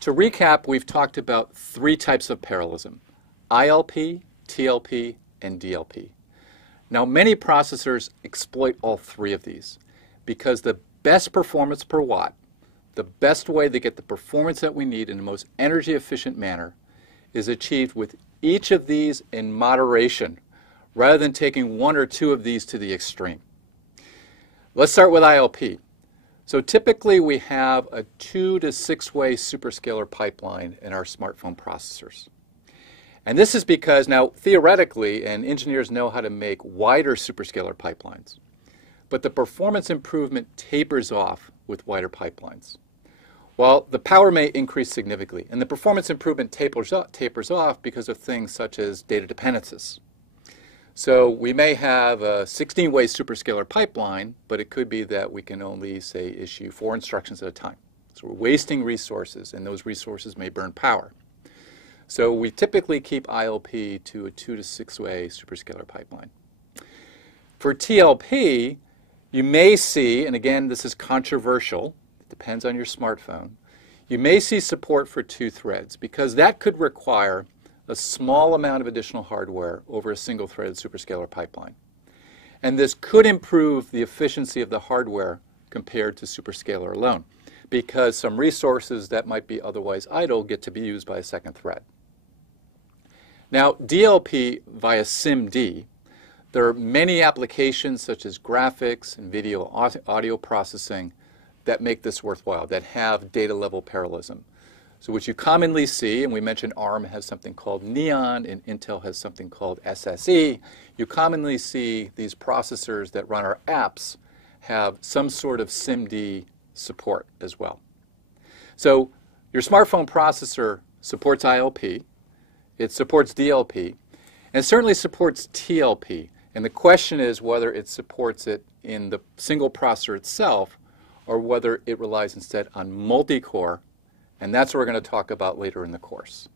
To recap, we've talked about three types of parallelism: ILP, TLP, and DLP. Now, many processors exploit all three of these because the best performance per watt, the best way to get the performance that we need in the most energy efficient manner, is achieved with each of these in moderation rather than taking one or two of these to the extreme. Let's start with ILP. So typically we have a 2 to 6-way superscalar pipeline in our smartphone processors. And this is because now theoretically, and engineers know how to make wider superscalar pipelines, but the performance improvement tapers off with wider pipelines. Well, the power may increase significantly, and the performance improvement tapers off because of things such as data dependencies. So we may have a 16-way superscalar pipeline, but it could be that we can only, say, issue 4 instructions at a time. So we're wasting resources, and those resources may burn power. So we typically keep ILP to a 2 to 6-way superscalar pipeline. For TLP, you may see, and again, this is controversial, it depends on your smartphone, you may see support for 2 threads because that could require a small amount of additional hardware over a single-threaded superscalar pipeline. And this could improve the efficiency of the hardware compared to superscalar alone because some resources that might be otherwise idle get to be used by a second thread. Now, DLP via SIMD, there are many applications such as graphics and video audio processing that make this worthwhile, that have data level parallelism. So what you commonly see, and we mentioned ARM has something called Neon and Intel has something called SSE, you commonly see these processors that run our apps have some sort of SIMD support as well. So your smartphone processor supports ILP, it supports DLP, and it certainly supports TLP. And the question is whether it supports it in the single processor itself or whether it relies instead on multi-core, and that's what we're going to talk about later in the course.